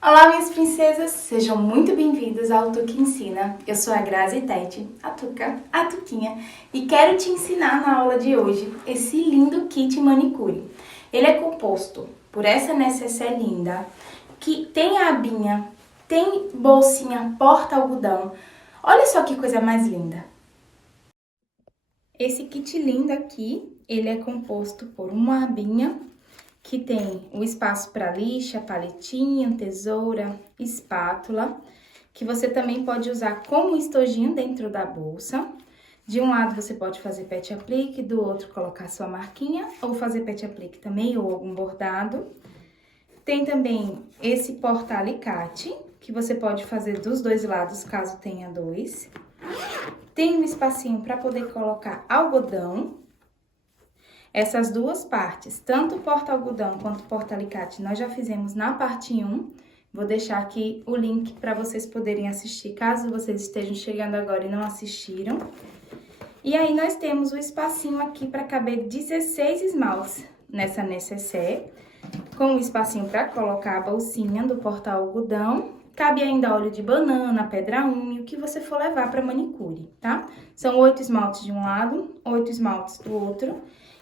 Olá, minhas princesas! Sejam muito bem-vindas ao Tuca Ensina. Eu sou a Grazi Tete, a Tuca, a Tuquinha, e quero te ensinar na aula de hoje esse lindo kit manicure. Ele é composto por essa necessaire linda, que tem a abinha, tem bolsinha porta-algodão. Olha só que coisa mais linda! Esse kit lindo aqui, ele é composto por uma abinha, que tem o espaço para lixa, paletinha, tesoura, espátula, que você também pode usar como estojinho dentro da bolsa. De um lado você pode fazer pet aplique, do outro colocar sua marquinha, ou fazer pet aplique também, ou algum bordado. Tem também esse porta-alicate, que você pode fazer dos dois lados, caso tenha dois. Tem um espacinho para poder colocar algodão. Essas duas partes, tanto o porta-algodão quanto o porta-alicate, nós já fizemos na parte 1. Vou deixar aqui o link para vocês poderem assistir, caso vocês estejam chegando agora e não assistiram. E aí, nós temos o espacinho aqui para caber 16 esmaltes nessa necessaire, com o espacinho para colocar a bolsinha do porta-algodão. Cabe ainda óleo de banana, pedra ume, o que você for levar para manicure, tá? São 8 esmaltes de um lado, 8 esmaltes do outro.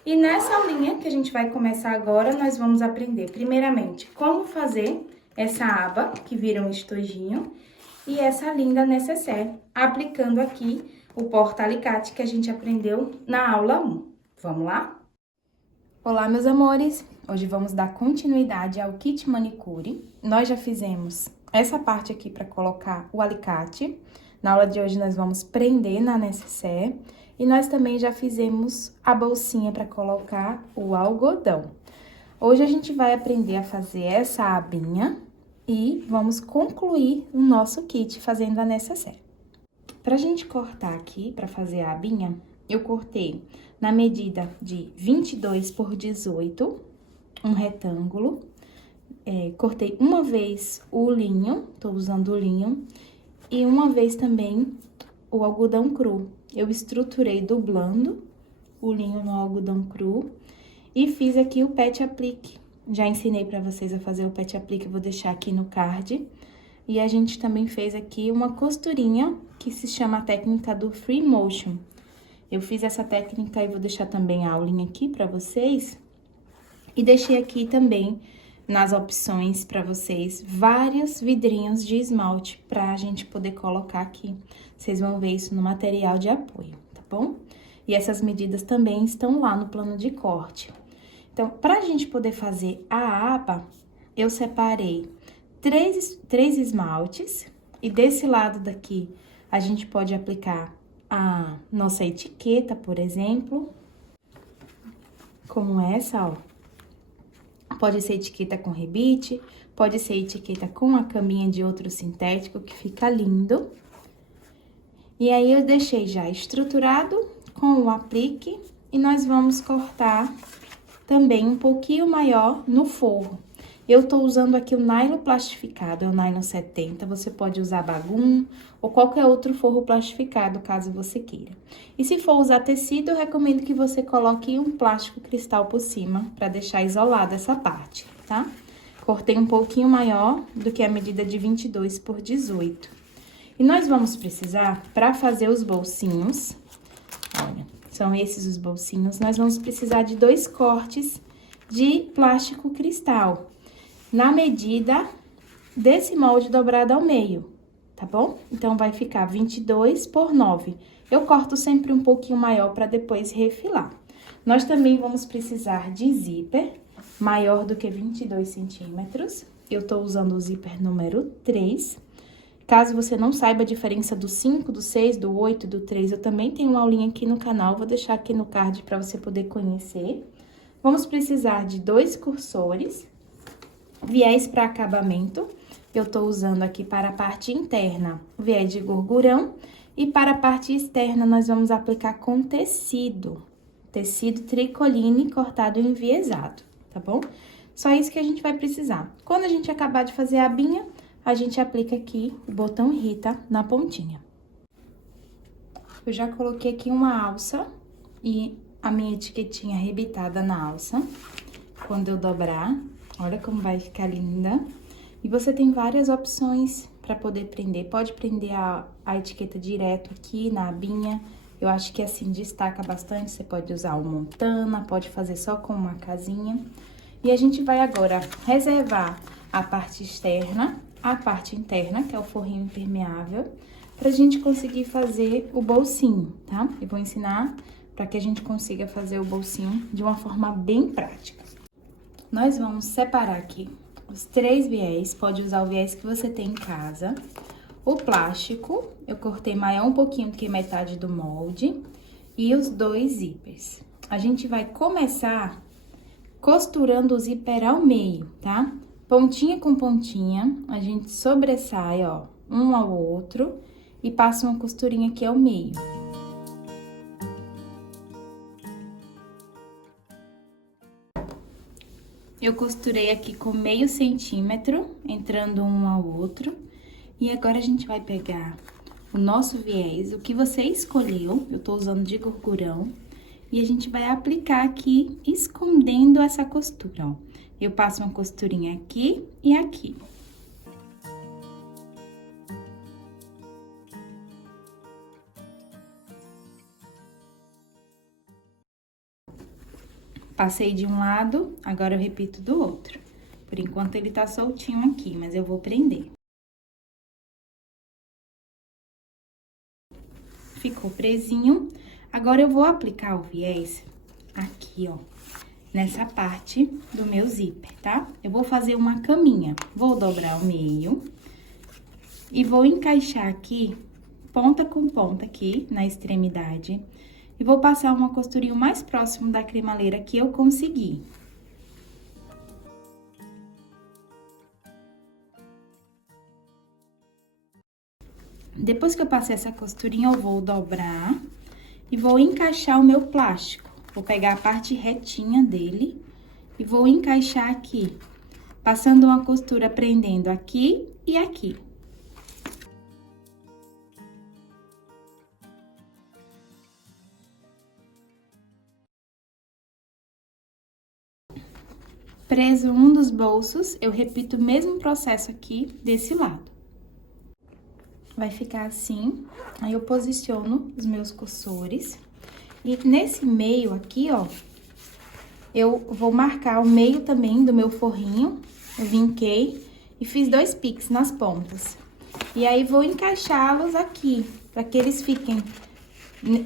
E nessa aulinha que a gente vai começar agora, nós vamos aprender, primeiramente, como fazer essa aba, que vira um estojinho, e essa linda necessaire, aplicando aqui o porta-alicate que a gente aprendeu na aula 1. Vamos lá? Olá, meus amores! Hoje vamos dar continuidade ao kit manicure. Nós já fizemos essa parte aqui para colocar o alicate. Na aula de hoje, nós vamos prender na necessaire. E nós também já fizemos a bolsinha para colocar o algodão. Hoje a gente vai aprender a fazer essa abinha e vamos concluir o nosso kit fazendo a necessaire. Pra gente cortar aqui, para fazer a abinha, eu cortei na medida de 22 por 18, um retângulo. Cortei uma vez o linho, tô usando o linho, e uma vez também o algodão cru. Eu estruturei dublando o linho no algodão cru e fiz aqui o pet aplique. Já ensinei pra vocês a fazer o pet aplique, vou deixar aqui no card. E a gente também fez aqui uma costurinha, que se chama a técnica do free motion. Eu fiz essa técnica e vou deixar também a aulinha aqui pra vocês. E deixei aqui também, nas opções pra vocês, vários vidrinhos de esmalte pra gente poder colocar aqui. Vocês vão ver isso no material de apoio, tá bom? E essas medidas também estão lá no plano de corte. Então, pra gente poder fazer a aba, eu separei três esmaltes. E desse lado daqui, a gente pode aplicar a nossa etiqueta, por exemplo. Como essa, ó. Pode ser etiqueta com rebite, pode ser etiqueta com a caminha de outro sintético, que fica lindo. E aí, eu deixei já estruturado com o aplique e nós vamos cortar também um pouquinho maior no forro. Eu tô usando aqui o nylon plastificado, é o nylon 70, você pode usar bagum ou qualquer outro forro plastificado, caso você queira. E se for usar tecido, eu recomendo que você coloque um plástico cristal por cima, para deixar isolada essa parte, tá? Cortei um pouquinho maior do que a medida de 22 por 18. E nós vamos precisar, para fazer os bolsinhos, olha, são esses os bolsinhos, nós vamos precisar de 2 cortes de plástico cristal, na medida desse molde dobrado ao meio, tá bom? Então, vai ficar 22 por 9. Eu corto sempre um pouquinho maior para depois refilar. Nós também vamos precisar de zíper maior do que 22 centímetros. Eu tô usando o zíper número 3. Caso você não saiba a diferença do 5, do 6, do 8, do 3, eu também tenho uma aulinha aqui no canal, vou deixar aqui no card para você poder conhecer. Vamos precisar de 2 cursores, viés para acabamento. Eu tô usando aqui para a parte interna o viés de gorgurão e para a parte externa nós vamos aplicar com tecido tricoline cortado e enviesado, tá bom? Só isso que a gente vai precisar. Quando a gente acabar de fazer a abinha, a gente aplica aqui o botão Rita na pontinha. Eu já coloquei aqui uma alça e a minha etiquetinha arrebitada na alça. Quando eu dobrar, olha como vai ficar linda. E você tem várias opções para poder prender. Pode prender a etiqueta direto aqui na abinha. Eu acho que assim destaca bastante. Você pode usar o montana, pode fazer só com uma casinha. E a gente vai agora reservar a parte externa, a parte interna, que é o forrinho impermeável, pra gente conseguir fazer o bolsinho, tá? Eu vou ensinar para que a gente consiga fazer o bolsinho de uma forma bem prática. Nós vamos separar aqui os 3 viés, pode usar o viés que você tem em casa. O plástico, eu cortei maior um pouquinho do que metade do molde. E os 2 zíperes. A gente vai começar costurando o zíper ao meio, tá? Pontinha com pontinha, a gente sobressai, ó, um ao outro e passa uma costurinha aqui ao meio. Eu costurei aqui com meio centímetro, entrando um ao outro. E agora a gente vai pegar o nosso viés, o que você escolheu, eu tô usando de gorgurão. E a gente vai aplicar aqui, escondendo essa costura, ó. Eu passo uma costurinha aqui e aqui. Passei de um lado, agora eu repito do outro. Por enquanto, ele tá soltinho aqui, mas eu vou prender. Ficou presinho. Agora, eu vou aplicar o viés aqui, ó, nessa parte do meu zíper, tá? Eu vou fazer uma caminha. Vou dobrar ao meio e vou encaixar aqui, ponta com ponta aqui, na extremidade. E vou passar uma costurinha o mais próximo da cremaleira que eu conseguir. Depois que eu passei essa costurinha, eu vou dobrar e vou encaixar o meu plástico. Vou pegar a parte retinha dele e vou encaixar aqui, passando uma costura prendendo aqui e aqui. Preso um dos bolsos, eu repito o mesmo processo aqui desse lado. Vai ficar assim, aí eu posiciono os meus cursores. E nesse meio aqui, ó, eu vou marcar o meio também do meu forrinho. Eu vinquei e fiz 2 piques nas pontas. E aí, vou encaixá-los aqui, para que eles fiquem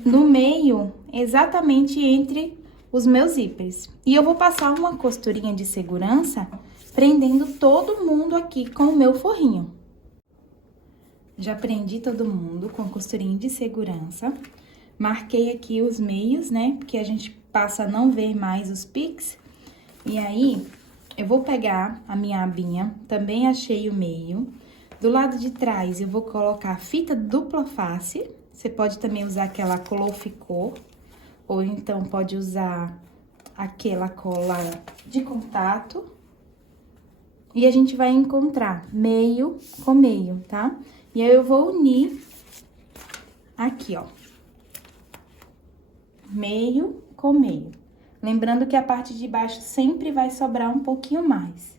no meio, exatamente entre os meus zíperes. E eu vou passar uma costurinha de segurança, prendendo todo mundo aqui com o meu forrinho. Já prendi todo mundo com costurinha de segurança. Marquei aqui os meios, né? Porque a gente passa a não ver mais os piques. E aí, eu vou pegar a minha abinha, também achei o meio. Do lado de trás, eu vou colocar fita dupla face. Você pode também usar aquela Color-Ficou, ou então pode usar aquela cola de contato. E a gente vai encontrar meio com meio, tá? E aí, eu vou unir aqui, ó. Meio com meio. Lembrando que a parte de baixo sempre vai sobrar um pouquinho mais.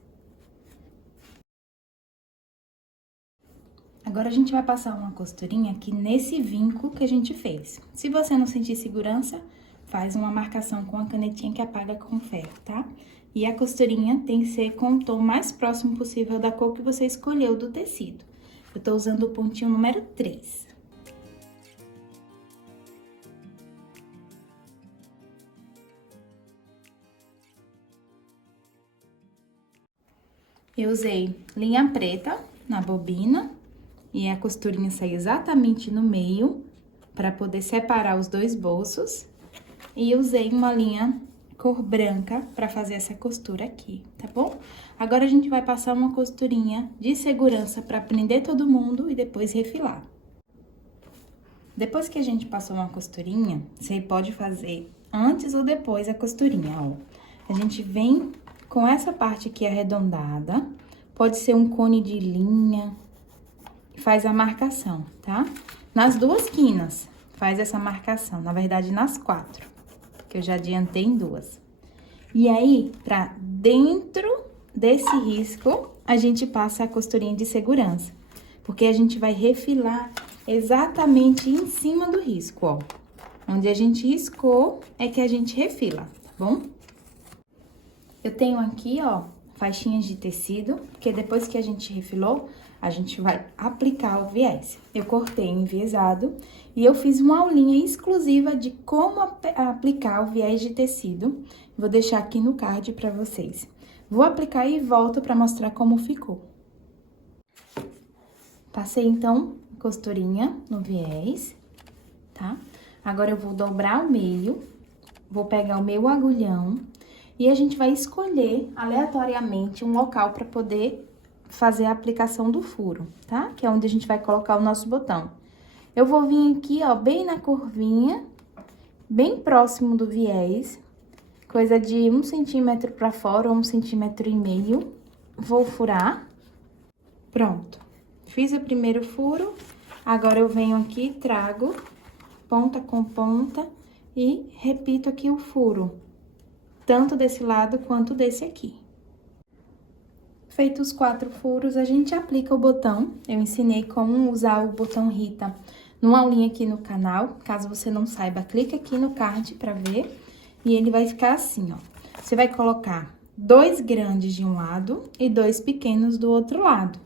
Agora, a gente vai passar uma costurinha aqui nesse vinco que a gente fez. Se você não sentir segurança, faz uma marcação com a canetinha que apaga com ferro, tá? E a costurinha tem que ser com o tom mais próximo possível da cor que você escolheu do tecido. Eu tô usando o pontinho número 3. Eu usei linha preta na bobina e a costurinha saiu exatamente no meio para poder separar os 2 bolsos. E usei uma linha cor branca para fazer essa costura aqui, tá bom? Agora, a gente vai passar uma costurinha de segurança para prender todo mundo e depois refilar. Depois que a gente passou uma costurinha, você pode fazer antes ou depois a costurinha, ó. A gente vem com essa parte aqui arredondada, pode ser um cone de linha, faz a marcação, tá? Nas 2 quinas, faz essa marcação, na verdade, nas 4, que eu já adiantei em 2. E aí, pra dentro desse risco, a gente passa a costurinha de segurança, porque a gente vai refilar exatamente em cima do risco, ó. Onde a gente riscou é que a gente refila, tá bom? Eu tenho aqui, ó, faixinhas de tecido, porque depois que a gente refilou, a gente vai aplicar o viés. Eu cortei enviesado e eu fiz uma aulinha exclusiva de como aplicar o viés de tecido. Vou deixar aqui no card pra vocês. Vou aplicar e volto pra mostrar como ficou. Passei, então, costurinha no viés, tá? Agora, eu vou dobrar o meio, vou pegar o meu agulhão e a gente vai escolher aleatoriamente um local para poder fazer a aplicação do furo, tá? Que é onde a gente vai colocar o nosso botão. Eu vou vir aqui, ó, bem na curvinha, bem próximo do viés, coisa de 1 centímetro para fora ou 1,5 centímetros. Vou furar. Pronto. Fiz o primeiro furo, agora eu venho aqui, trago ponta com ponta e repito aqui o furo, tanto desse lado quanto desse aqui. Feitos os 4 furos, a gente aplica o botão. Eu ensinei como usar o botão Rita numa aulinha aqui no canal. Caso você não saiba, clica aqui no card pra ver. E ele vai ficar assim, ó. Você vai colocar 2 grandes de um lado e 2 pequenos do outro lado,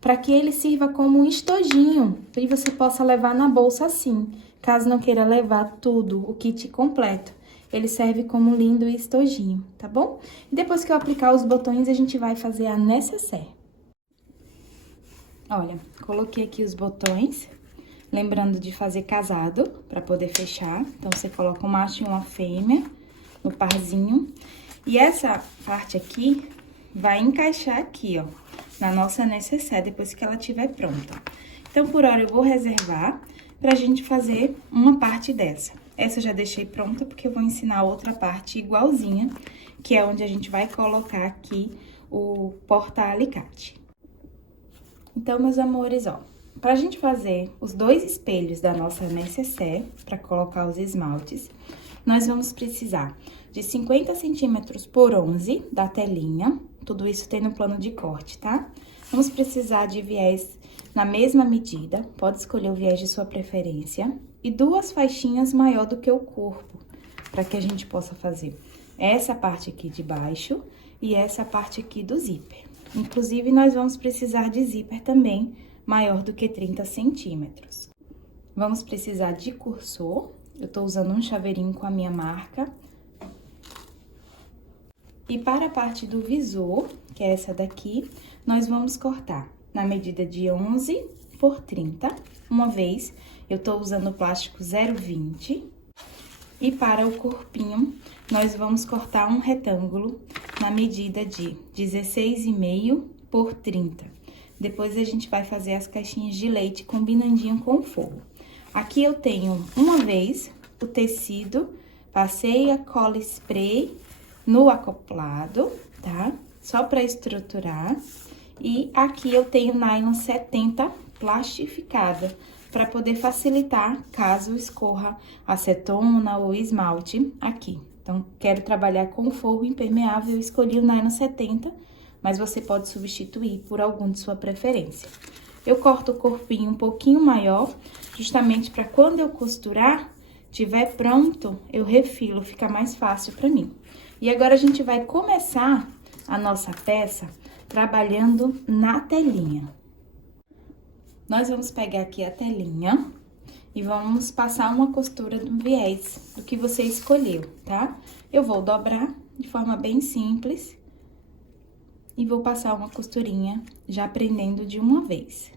para que ele sirva como um estojinho e você possa levar na bolsa assim, caso não queira levar tudo, o kit completo. Ele serve como lindo estojinho, tá bom? E depois que eu aplicar os botões, a gente vai fazer a nécessaire. Olha, coloquei aqui os botões, lembrando de fazer casado, para poder fechar. Então, você coloca um macho e uma fêmea no parzinho. E essa parte aqui vai encaixar aqui, ó, na nossa nécessaire, depois que ela estiver pronta. Então, por hora, eu vou reservar pra gente fazer uma parte dessa. Essa eu já deixei pronta, porque eu vou ensinar outra parte igualzinha, que é onde a gente vai colocar aqui o porta-alicate. Então, meus amores, ó, pra gente fazer os 2 espelhos da nossa nécessaire, pra colocar os esmaltes, nós vamos precisar de 50 centímetros por 11 da telinha, tudo isso tem no plano de corte, tá? Vamos precisar de viés na mesma medida, pode escolher o viés de sua preferência, e 2 faixinhas maior do que o corpo, para que a gente possa fazer essa parte aqui de baixo e essa parte aqui do zíper. Inclusive, nós vamos precisar de zíper também maior do que 30 centímetros. Vamos precisar de cursor, eu tô usando um chaveirinho com a minha marca. E para a parte do visor, que é essa daqui, nós vamos cortar na medida de 11 por 30, uma vez eu tô usando o plástico 0,20. E para o corpinho, nós vamos cortar um retângulo na medida de 16,5 por 30. Depois, a gente vai fazer as caixinhas de leite combinandinho com o forro. Aqui eu tenho, uma vez, o tecido, passei a cola spray no acoplado, tá? Só pra estruturar. E aqui eu tenho nylon 70 plastificada, para poder facilitar caso escorra acetona ou esmalte aqui. Então, quero trabalhar com forro impermeável, eu escolhi o nylon 70, mas você pode substituir por algum de sua preferência. Eu corto o corpinho um pouquinho maior, justamente para quando eu costurar, tiver pronto, eu refilo, fica mais fácil para mim. E agora, a gente vai começar a nossa peça trabalhando na telinha. Nós vamos pegar aqui a telinha e vamos passar uma costura no viés do que você escolheu, tá? Eu vou dobrar de forma bem simples e vou passar uma costurinha já prendendo de uma vez.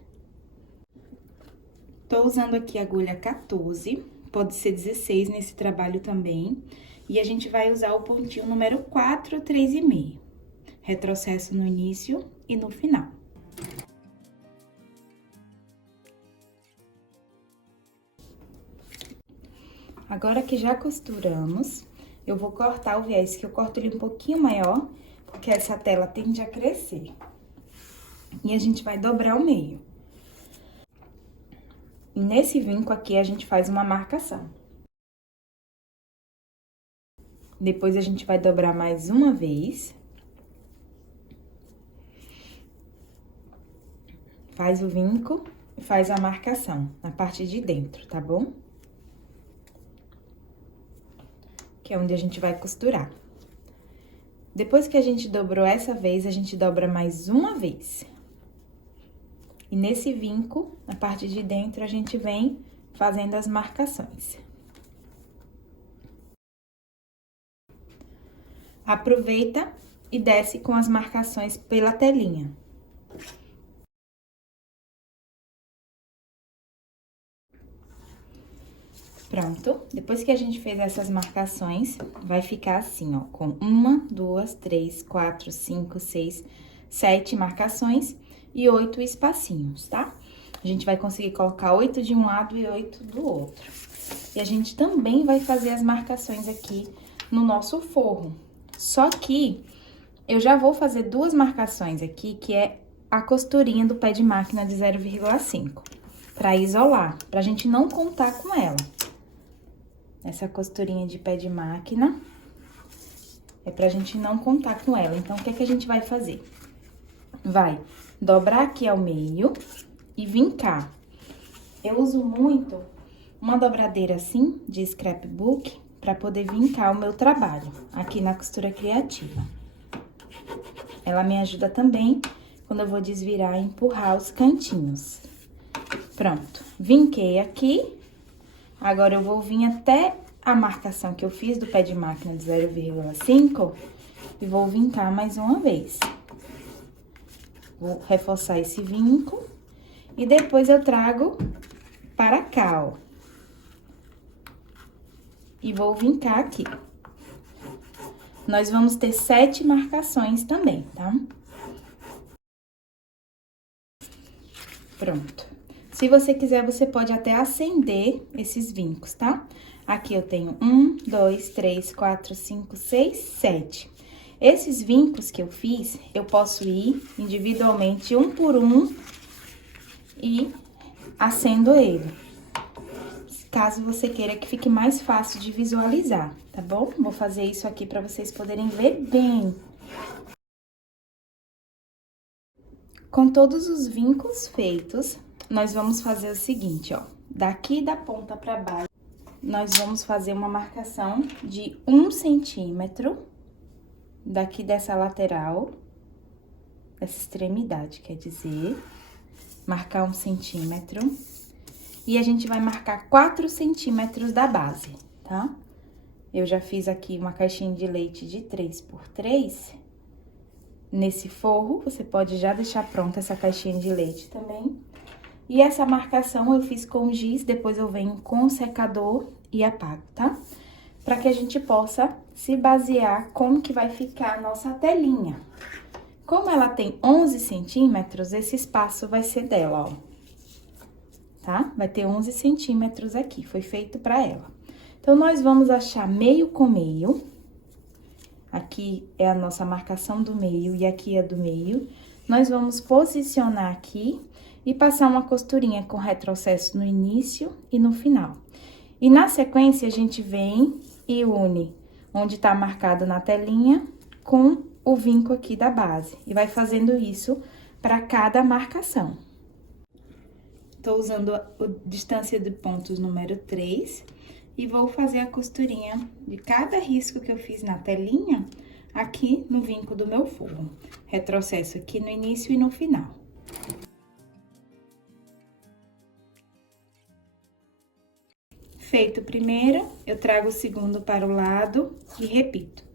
Tô usando aqui a agulha 14, pode ser 16 nesse trabalho também. E a gente vai usar o pontinho número 4, 3,5. Retrocesso no início e no final. Agora que já costuramos, eu vou cortar o viés, que eu corto ele um pouquinho maior, porque essa tela tende a crescer. E a gente vai dobrar o meio. E nesse vinco aqui, a gente faz uma marcação. Depois, a gente vai dobrar mais uma vez. faz o vinco e faz a marcação na parte de dentro, tá bom? Que é onde a gente vai costurar. Depois que a gente dobrou essa vez, a gente dobra mais uma vez. E nesse vinco, na parte de dentro, a gente vem fazendo as marcações. Aproveita e desce com as marcações pela telinha. Pronto, depois que a gente fez essas marcações, vai ficar assim, ó, com 1, 2, 3, 4, 5, 6, 7 marcações e 8 espacinhos, tá? A gente vai conseguir colocar 8 de um lado e 8 do outro. E a gente também vai fazer as marcações aqui no nosso forro. Só que eu já vou fazer duas marcações aqui, que é a costurinha do pé de máquina de 0,5, pra isolar, pra gente não contar com ela. Essa costurinha de pé de máquina é pra gente não contar com ela. Então, o que é que a gente vai fazer? Vai dobrar aqui ao meio e vincar. Eu uso muito uma dobradeira assim, de scrapbook, pra poder vincar o meu trabalho aqui na costura criativa. Ela me ajuda também quando eu vou desvirar e empurrar os cantinhos. Pronto, vinquei aqui. Agora, eu vou vir até a marcação que eu fiz do pé de máquina de 0,5 e vou vincar mais uma vez. Vou reforçar esse vinco e depois eu trago para cá, ó. E vou vincar aqui. Nós vamos ter 7 marcações também, tá? Pronto. Se você quiser, você pode até acender esses vincos, tá? Aqui eu tenho 1, 2, 3, 4, 5, 6, 7. Esses vincos que eu fiz, eu posso ir individualmente, um por um, e acendo ele. Caso você queira que fique mais fácil de visualizar, tá bom? Vou fazer isso aqui pra vocês poderem ver bem. Com todos os vincos feitos, nós vamos fazer o seguinte, ó. Daqui da ponta pra baixo, nós vamos fazer uma marcação de 1 centímetro. Daqui dessa lateral, essa extremidade, quer dizer, marcar 1 centímetro. E a gente vai marcar 4 centímetros da base, tá? Eu já fiz aqui uma caixinha de leite de 3 por 3. Nesse forro, você pode já deixar pronta essa caixinha de leite também. E essa marcação eu fiz com giz, depois eu venho com o secador e apago, tá? Pra que a gente possa se basear como que vai ficar a nossa telinha. Como ela tem 11 centímetros, esse espaço vai ser dela, ó. Tá? Vai ter 11 centímetros aqui, foi feito pra ela. Então, nós vamos achar meio com meio. Aqui é a nossa marcação do meio e aqui é do meio. Nós vamos posicionar aqui e passar uma costurinha com retrocesso no início e no final. E na sequência, a gente vem e une onde tá marcado na telinha com o vinco aqui da base. E vai fazendo isso pra cada marcação. Tô usando a distância de pontos número 3 e vou fazer a costurinha de cada risco que eu fiz na telinha aqui no vinco do meu forro. Retrocesso aqui no início e no final. Feito o primeiro, eu trago o segundo para o lado e repito.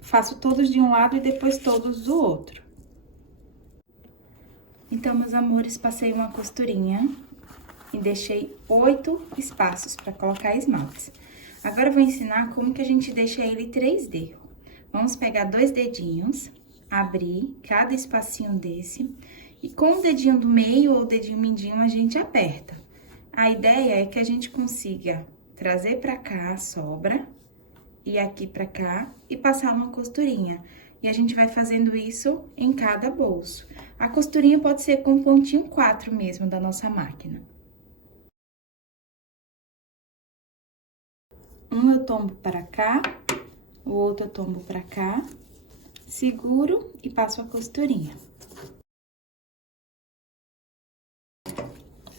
Faço todos de um lado e depois todos do outro. Então, meus amores, passei uma costurinha e deixei 8 espaços para colocar esmaltes. Agora, eu vou ensinar como que a gente deixa ele 3D. Vamos pegar 2 dedinhos, abrir cada espacinho desse, e com o dedinho do meio ou o dedinho mindinho, a gente aperta. A ideia é que a gente consiga trazer pra cá a sobra, e aqui pra cá, e passar uma costurinha. E a gente vai fazendo isso em cada bolso. A costurinha pode ser com pontinho 4 mesmo da nossa máquina. Um eu tombo pra cá, o outro eu tombo pra cá, seguro e passo a costurinha.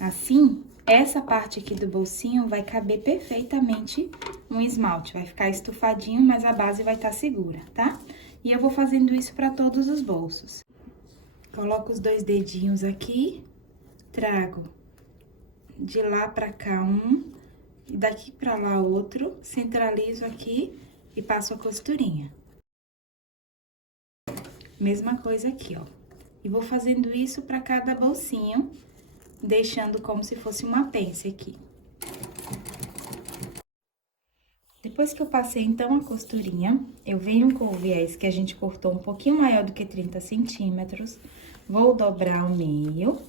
Assim, essa parte aqui do bolsinho vai caber perfeitamente no esmalte. Vai ficar estufadinho, mas a base vai estar segura, tá? E eu vou fazendo isso para todos os bolsos. Coloco os 2 dedinhos aqui, trago de lá pra cá um, e daqui pra lá outro, centralizo aqui e passo a costurinha. Mesma coisa aqui, ó. E vou fazendo isso pra cada bolsinho, deixando como se fosse uma pence aqui. Depois que eu passei, então, a costurinha, eu venho com o viés que a gente cortou um pouquinho maior do que 30 centímetros, vou dobrar ao meio,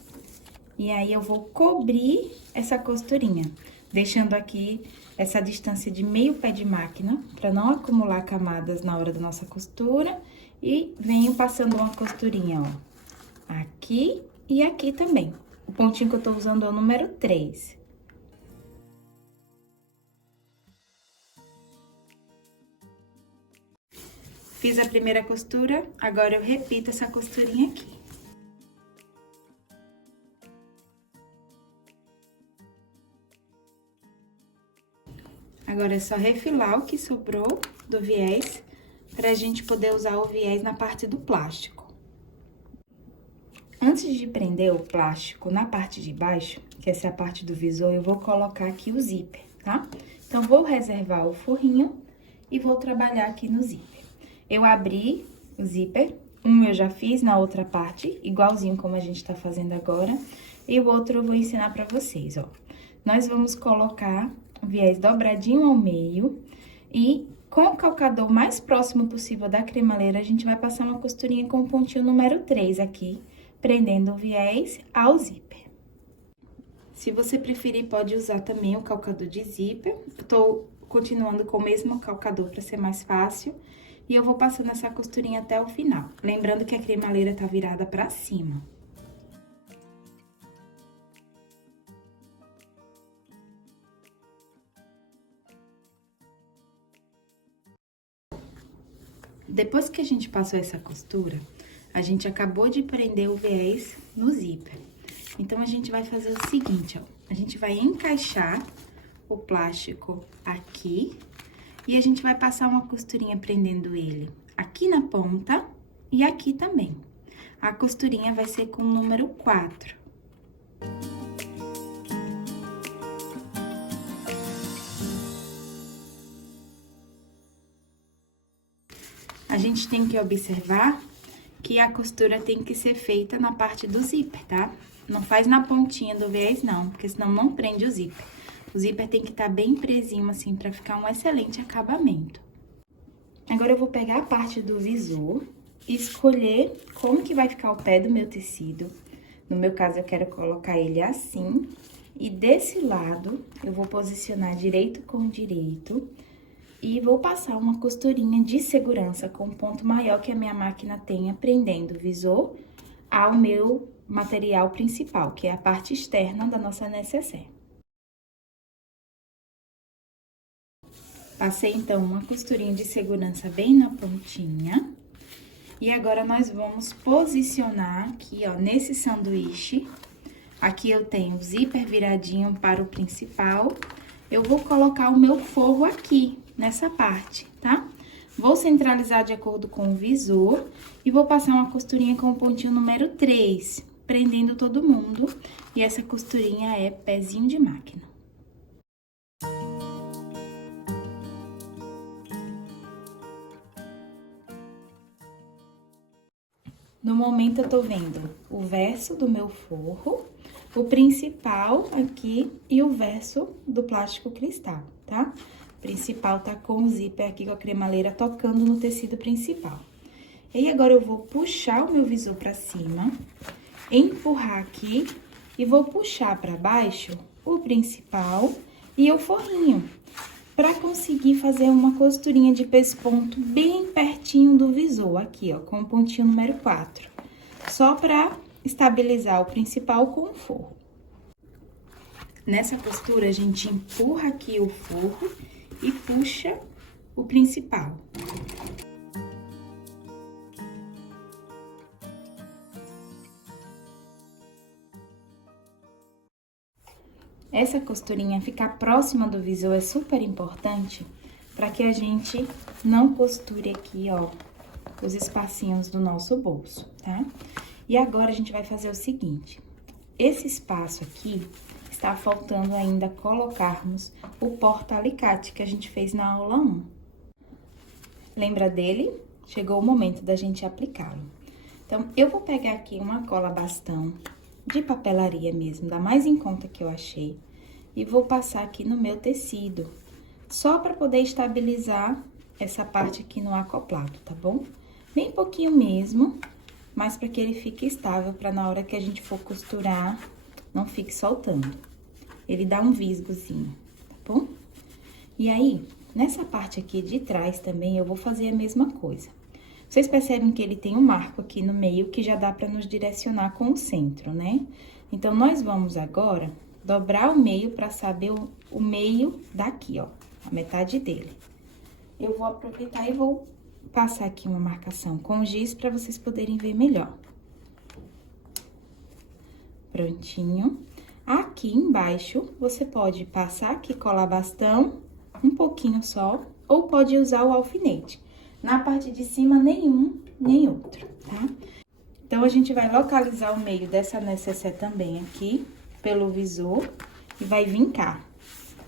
e aí eu vou cobrir essa costurinha, deixando aqui essa distância de meio pé de máquina, para não acumular camadas na hora da nossa costura, e venho passando uma costurinha, ó, aqui e aqui também. O pontinho que eu tô usando é o número 3. Fiz a primeira costura, agora eu repito essa costurinha aqui. Agora, é só refilar o que sobrou do viés, pra gente poder usar o viés na parte do plástico. Antes de prender o plástico na parte de baixo, que essa é a parte do visor, eu vou colocar aqui o zíper, tá? Então, vou reservar o forrinho e vou trabalhar aqui no zíper. Eu abri o zíper, um eu já fiz na outra parte, igualzinho como a gente tá fazendo agora, e o outro eu vou ensinar pra vocês, ó. Nós vamos colocar o viés dobradinho ao meio e com o calcador mais próximo possível da cremaleira, a gente vai passar uma costurinha com o pontinho número 3 aqui, prendendo o viés ao zíper. Se você preferir, pode usar também o calcador de zíper. Eu tô continuando com o mesmo calcador para ser mais fácil. E eu vou passando essa costurinha até o final. Lembrando que a cremaleira tá virada pra cima. Depois que a gente passou essa costura, a gente acabou de prender o viés no zíper. Então, a gente vai fazer o seguinte, ó. A gente vai encaixar o plástico aqui e a gente vai passar uma costurinha prendendo ele aqui na ponta e aqui também. A costurinha vai ser com o número 4. A gente tem que observar que a costura tem que ser feita na parte do zíper, tá? Não faz na pontinha do viés, não, porque senão não prende o zíper. O zíper tem que estar bem presinho, assim, pra ficar um excelente acabamento. Agora, eu vou pegar a parte do visor e escolher como que vai ficar o pé do meu tecido. No meu caso, eu quero colocar ele assim. E desse lado, eu vou posicionar direito com direito. E vou passar uma costurinha de segurança com o ponto maior que a minha máquina tenha, prendendo o visor ao meu material principal, que é a parte externa da nossa nécessaire. Passei, então, uma costurinha de segurança bem na pontinha. E agora, nós vamos posicionar aqui, ó, nesse sanduíche. Aqui eu tenho o zíper viradinho para o principal. Eu vou colocar o meu forro aqui, nessa parte, tá? Vou centralizar de acordo com o visor e vou passar uma costurinha com o pontinho número 3, prendendo todo mundo. E essa costurinha é pezinho de máquina. No momento, eu tô vendo o verso do meu forro, o principal aqui e o verso do plástico cristal, tá? O principal tá com o zíper aqui com a cremaleira tocando no tecido principal. E agora, eu vou puxar o meu visor pra cima, empurrar aqui e vou puxar pra baixo o principal e o forrinho, pra conseguir fazer uma costurinha de pesponto bem pertinho do visor, aqui, ó, com o pontinho número 4. Só pra estabilizar o principal com o forro. Nessa costura, a gente empurra aqui o forro e puxa o principal. essa costurinha ficar próxima do visor é super importante para que a gente não costure aqui, ó, os espacinhos do nosso bolso, tá? E agora, a gente vai fazer o seguinte, esse espaço aqui, está faltando ainda colocarmos o porta-alicate que a gente fez na aula 1. Lembra dele? Chegou o momento da gente aplicá-lo. Então, eu vou pegar aqui uma cola bastão de papelaria mesmo, da mais em conta que eu achei, e vou passar aqui no meu tecido, só para poder estabilizar essa parte aqui no acoplado, tá bom? Bem pouquinho mesmo, mas para que ele fique estável, para na hora que a gente for costurar, não fique soltando. Ele dá um visgozinho, tá bom? E aí, nessa parte aqui de trás também, eu vou fazer a mesma coisa. Vocês percebem que ele tem um marco aqui no meio, que já dá para nos direcionar com o centro, né? Então, nós vamos agora dobrar o meio para saber o meio daqui, ó, a metade dele. Eu vou aproveitar e vou passar aqui uma marcação com giz para vocês poderem ver melhor. Prontinho. Aqui embaixo, você pode passar aqui cola bastão, um pouquinho só, ou pode usar o alfinete. Na parte de cima, nenhum, nem outro, tá? Então, a gente vai localizar o meio dessa necessaire também aqui, pelo visor, e vai vincar.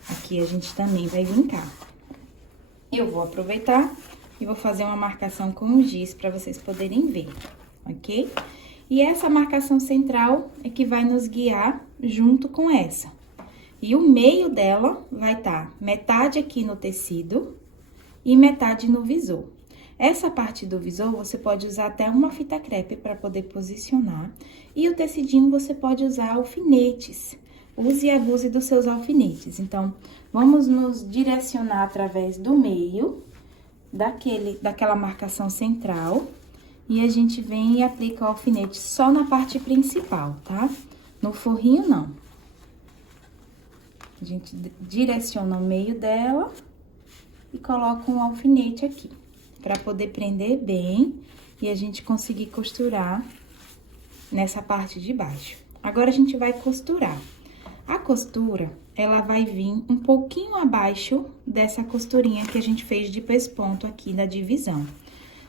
Aqui, a gente também vai vincar. Eu vou aproveitar e vou fazer uma marcação com o giz para vocês poderem ver, ok? E essa marcação central é que vai nos guiar junto com essa. E o meio dela vai estar metade aqui no tecido e metade no visor. Essa parte do visor, você pode usar até uma fita crepe para poder posicionar. E o tecidinho, você pode usar alfinetes. Use e abuse dos seus alfinetes. Então, vamos nos direcionar através do meio, daquela marcação central. E a gente vem e aplica o alfinete só na parte principal, tá? No forrinho, não. A gente direciona o meio dela e coloca um alfinete aqui, para poder prender bem e a gente conseguir costurar nessa parte de baixo. Agora, a gente vai costurar. A costura, ela vai vir um pouquinho abaixo dessa costurinha que a gente fez de pesponto aqui da divisão.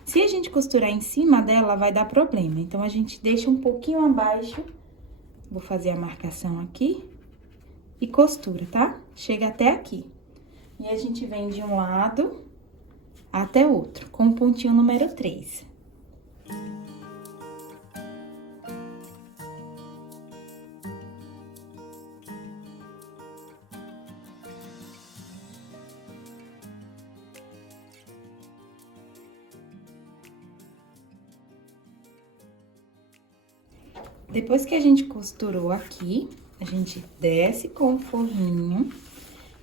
Se a gente costurar em cima dela, vai dar problema. Então, a gente deixa um pouquinho abaixo, vou fazer a marcação aqui e costura, tá? Chega até aqui. E a gente vem de um lado até o outro, com o pontinho número 3. Depois que a gente costurou aqui, a gente desce com o forrinho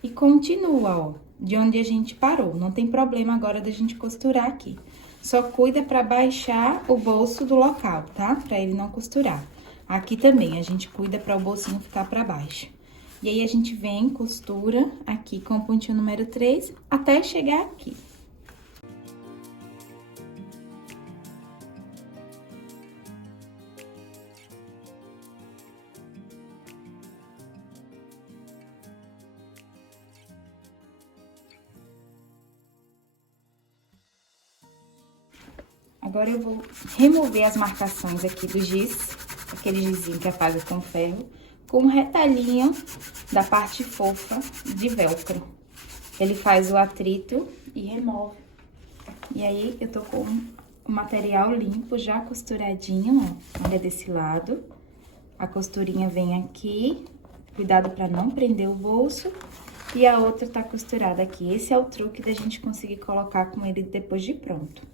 e continua, ó, de onde a gente parou. Não tem problema agora da gente costurar aqui. Só cuida pra baixar o bolso do local, tá? Pra ele não costurar. Aqui também, a gente cuida pra o bolsinho ficar pra baixo. E aí, a gente vem, costura aqui com o pontinho número 3, até chegar aqui. Agora, eu vou remover as marcações aqui do giz, aquele gizinho que apaga com ferro, com um retalhinho da parte fofa de velcro. Ele faz o atrito e remove. E aí, eu tô com o material limpo, já costuradinho, ó, olha desse lado. A costurinha vem aqui, cuidado pra não prender o bolso. E a outra tá costurada aqui. Esse é o truque da gente conseguir colocar com ele depois de pronto.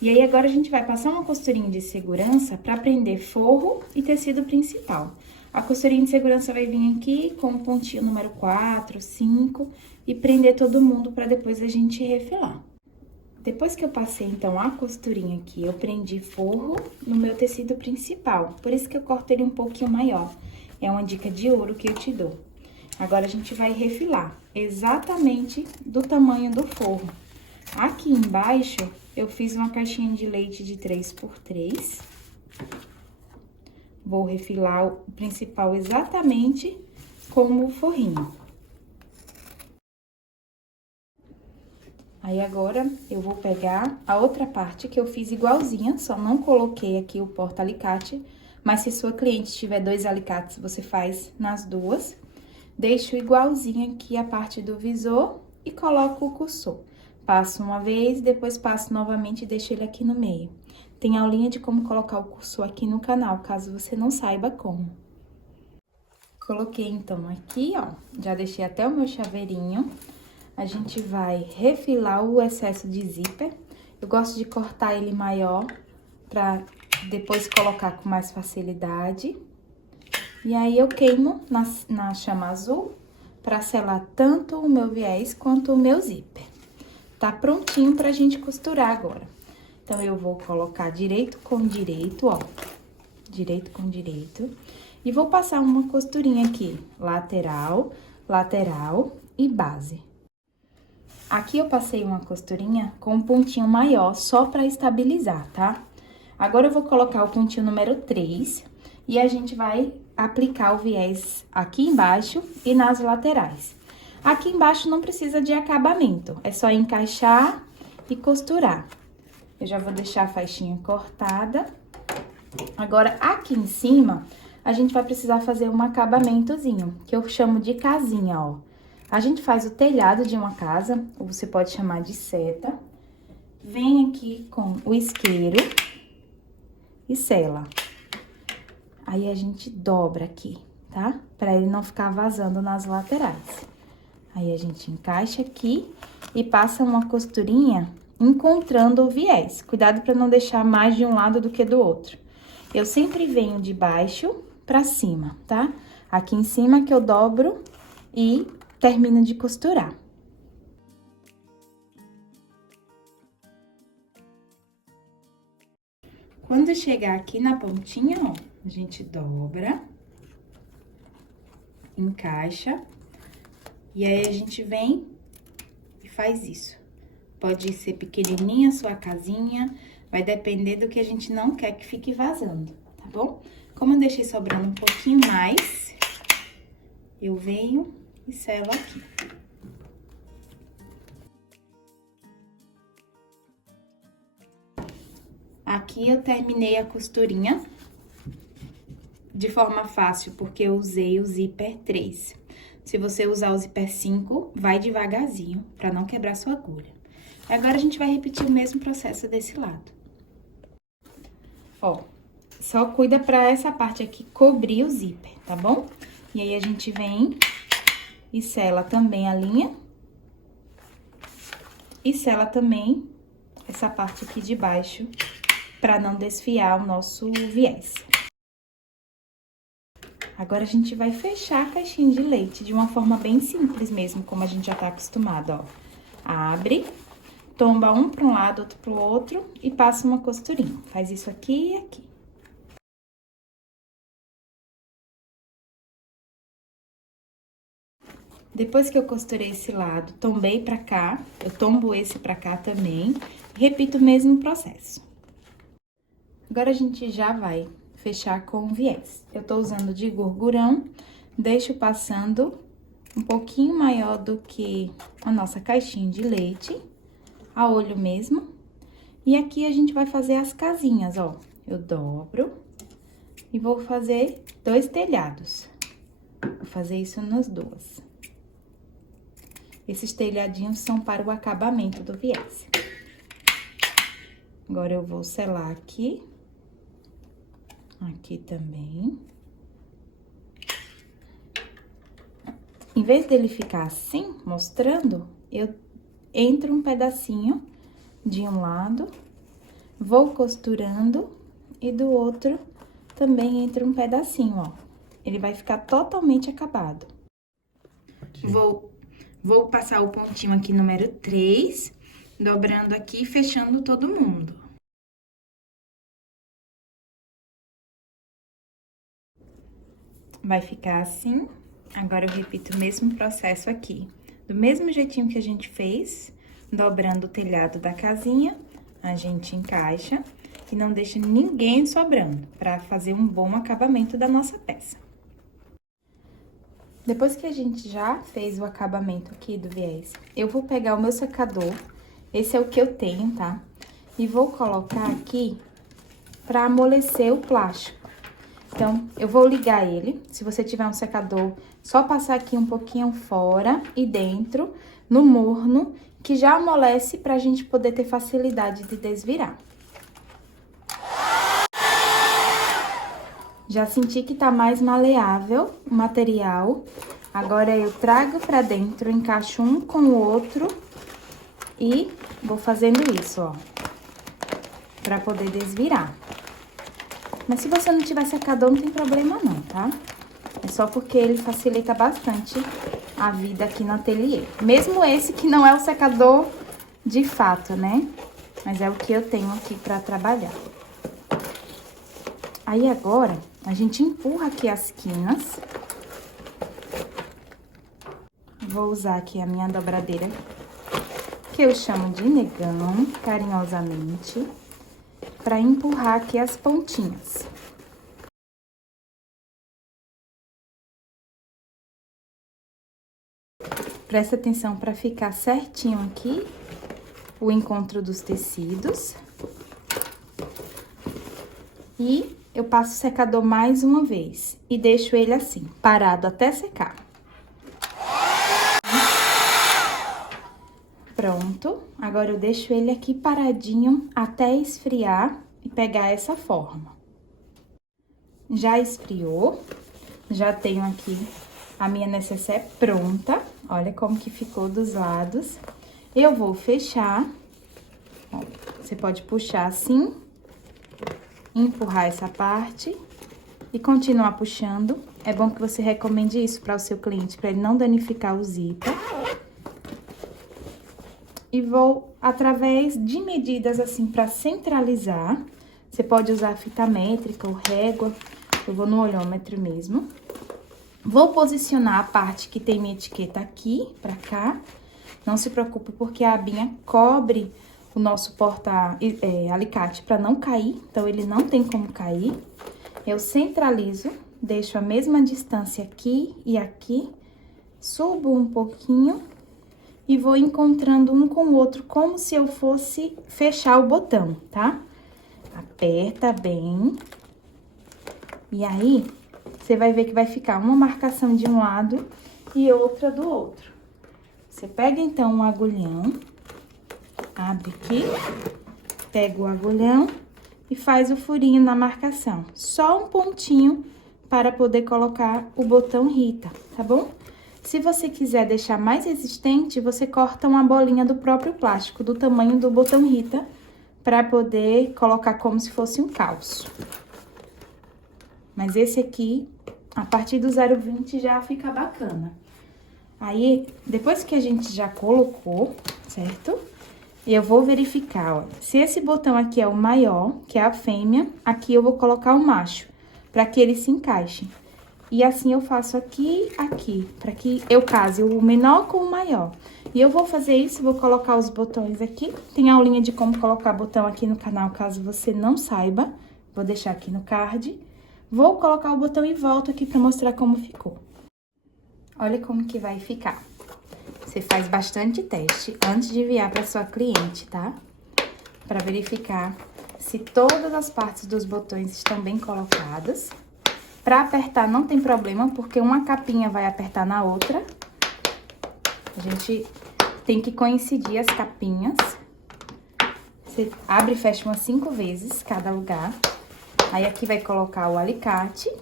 E aí, agora, a gente vai passar uma costurinha de segurança pra prender forro e tecido principal. A costurinha de segurança vai vir aqui com o pontinho número 4, 5 e prender todo mundo pra depois a gente refilar. Depois que eu passei, então, a costurinha aqui, eu prendi forro no meu tecido principal. Por isso que eu corto ele um pouquinho maior. É uma dica de ouro que eu te dou. Agora, a gente vai refilar exatamente do tamanho do forro. Aqui embaixo, eu fiz uma caixinha de leite de 3x3. Vou refilar o principal exatamente como forrinho. Aí, agora, eu vou pegar a outra parte que eu fiz igualzinha, só não coloquei aqui o porta-alicate, mas se sua cliente tiver 2 alicates, você faz nas duas. Deixo igualzinho aqui a parte do visor e coloco o cursor. Passo uma vez, depois passo novamente e deixo ele aqui no meio. Tem aulinha de como colocar o cursor aqui no canal, caso você não saiba como. Coloquei, então, aqui, ó, já deixei até o meu chaveirinho. A gente vai refilar o excesso de zíper. Eu gosto de cortar ele maior, pra depois colocar com mais facilidade. E aí, eu queimo na chama azul, pra selar tanto o meu viés quanto o meu zíper. Tá prontinho pra gente costurar agora. Então, eu vou colocar direito com direito, ó. Direito com direito. E vou passar uma costurinha aqui, lateral, lateral e base. Aqui eu passei uma costurinha com um pontinho maior, só pra estabilizar, tá? Agora, eu vou colocar o pontinho número 3 e a gente vai aplicar o viés aqui embaixo e nas laterais. Aqui embaixo não precisa de acabamento, é só encaixar e costurar. Eu já vou deixar a faixinha cortada. Agora, aqui em cima, a gente vai precisar fazer um acabamentozinho, que eu chamo de casinha, ó. A gente faz o telhado de uma casa, ou você pode chamar de seta. Vem aqui com o isqueiro e sela. Aí, a gente dobra aqui, tá? Pra ele não ficar vazando nas laterais. Aí, a gente encaixa aqui e passa uma costurinha encontrando o viés. Cuidado pra não deixar mais de um lado do que do outro. Eu sempre venho de baixo pra cima, tá? Aqui em cima que eu dobro e termino de costurar. Quando chegar aqui na pontinha, ó, a gente dobra, encaixa, e aí a gente vem e faz isso. Pode ser pequenininha a sua casinha, vai depender do que a gente não quer que fique vazando, tá bom? Como eu deixei sobrando um pouquinho mais, eu venho e selo aqui. Aqui eu terminei a costurinha de forma fácil, porque eu usei o zíper 3. Se você usar o zíper 5, vai devagarzinho, pra não quebrar sua agulha. Agora, a gente vai repetir o mesmo processo desse lado. Ó, só cuida pra essa parte aqui cobrir o zíper, tá bom? E aí, a gente vem e sela também a linha. E sela também essa parte aqui de baixo, pra não desfiar o nosso viés. Agora, a gente vai fechar a caixinha de leite de uma forma bem simples mesmo, como a gente já tá acostumado, ó. Abre, tomba um para um lado, outro pro outro e passa uma costurinha. Faz isso aqui e aqui. Depois que eu costurei esse lado, tombei pra cá, eu tombo esse pra cá também, e repito o mesmo processo. Agora, a gente já vai fechar com o viés. Eu tô usando de gorgurão, deixo passando um pouquinho maior do que a nossa caixinha de leite, a olho mesmo. E aqui a gente vai fazer as casinhas, ó. Eu dobro e vou fazer 2 telhados. Vou fazer isso nas duas. Esses telhadinhos são para o acabamento do viés. Agora, eu vou selar aqui. Aqui também. Em vez dele ficar assim, mostrando, eu entro um pedacinho de um lado, vou costurando e do outro também entra um pedacinho, ó. Ele vai ficar totalmente acabado. Vou passar o pontinho aqui, número 3, dobrando aqui e fechando todo mundo. Vai ficar assim. Agora, eu repito o mesmo processo aqui. Do mesmo jeitinho que a gente fez, dobrando o telhado da casinha, a gente encaixa e não deixa ninguém sobrando, pra fazer um bom acabamento da nossa peça. Depois que a gente já fez o acabamento aqui do viés, eu vou pegar o meu secador, esse é o que eu tenho, tá? E vou colocar aqui pra amolecer o plástico. Então, eu vou ligar ele. Se você tiver um secador, só passar aqui um pouquinho fora e dentro, no morno, que já amolece pra gente poder ter facilidade de desvirar. Já senti que tá mais maleável o material. Agora, eu trago pra dentro, encaixo um com o outro e vou fazendo isso, ó, pra poder desvirar. Mas se você não tiver secador, não tem problema não, tá? É só porque ele facilita bastante a vida aqui no ateliê. Mesmo esse que não é o secador de fato, né? Mas é o que eu tenho aqui pra trabalhar. Aí, agora, a gente empurra aqui as quinas. Vou usar aqui a minha dobradeira, que eu chamo de negão, carinhosamente, pra empurrar aqui as pontinhas. Presta atenção pra ficar certinho aqui o encontro dos tecidos. E eu passo o secador mais uma vez e deixo ele assim, parado até secar. Pronto, agora eu deixo ele aqui paradinho até esfriar e pegar essa forma. Já esfriou, já tenho aqui a minha necessaire pronta, olha como que ficou dos lados. Eu vou fechar, ó, você pode puxar assim, empurrar essa parte e continuar puxando. É bom que você recomende isso para o seu cliente, para ele não danificar o zíper. E vou, através de medidas assim, para centralizar. Você pode usar fita métrica ou régua, eu vou no olhômetro mesmo. Vou posicionar a parte que tem minha etiqueta aqui, pra cá. Não se preocupe, porque a abinha cobre o nosso porta-alicate para não cair, então ele não tem como cair. Eu centralizo, deixo a mesma distância aqui e aqui, subo um pouquinho e vou encontrando um com o outro, como se eu fosse fechar o botão, tá? Aperta bem. E aí, você vai ver que vai ficar uma marcação de um lado e outra do outro. Você pega, então, um agulhão, abre aqui, pega o agulhão e faz o furinho na marcação. Só um pontinho para poder colocar o botão Rita, tá bom? Se você quiser deixar mais resistente, você corta uma bolinha do próprio plástico, do tamanho do botão Rita, para poder colocar como se fosse um calço. Mas esse aqui, a partir do 0,20 já fica bacana. Aí, depois que a gente já colocou, certo? Eu vou verificar, ó, se esse botão aqui é o maior, que é a fêmea, aqui eu vou colocar o macho, para que ele se encaixe. E assim eu faço aqui, aqui, para que eu case o menor com o maior. E eu vou fazer isso, vou colocar os botões aqui. Tem aulinha de como colocar botão aqui no canal, caso você não saiba. Vou deixar aqui no card. Vou colocar o botão e volto aqui para mostrar como ficou. Olha como que vai ficar. Você faz bastante teste antes de enviar para sua cliente, tá? Para verificar se todas as partes dos botões estão bem colocadas. Para apertar não tem problema, porque uma capinha vai apertar na outra. A gente tem que coincidir as capinhas. Você abre e fecha umas 5 vezes cada lugar. Aí, aqui vai colocar o alicate.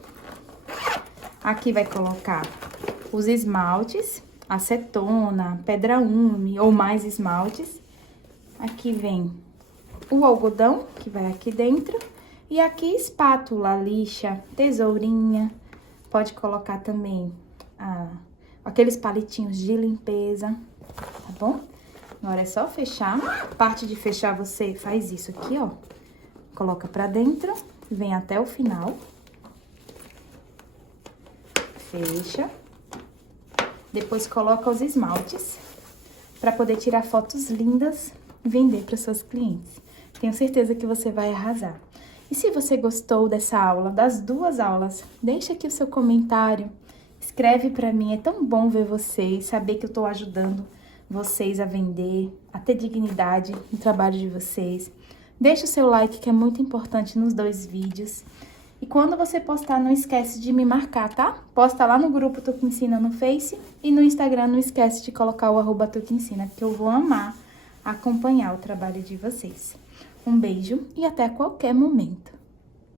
Aqui vai colocar os esmaltes, acetona, pedra ume ou mais esmaltes. Aqui vem o algodão, que vai aqui dentro. E aqui, espátula, lixa, tesourinha. Pode colocar também aqueles palitinhos de limpeza, tá bom? Agora é só fechar. Parte de fechar, você faz isso aqui, ó. Coloca pra dentro, vem até o final. Fecha. Depois coloca os esmaltes, pra poder tirar fotos lindas e vender para suas clientes. Tenho certeza que você vai arrasar. E se você gostou dessa aula, das 2 aulas, deixa aqui o seu comentário. Escreve pra mim, é tão bom ver vocês, saber que eu tô ajudando vocês a vender, a ter dignidade no trabalho de vocês. Deixa o seu like, que é muito importante nos 2 vídeos. E quando você postar, não esquece de me marcar, tá? Posta lá no grupo Tu Que Ensina no Face e no Instagram não esquece de colocar o @Tu Que Ensina, porque eu vou amar acompanhar o trabalho de vocês. Um beijo e até qualquer momento.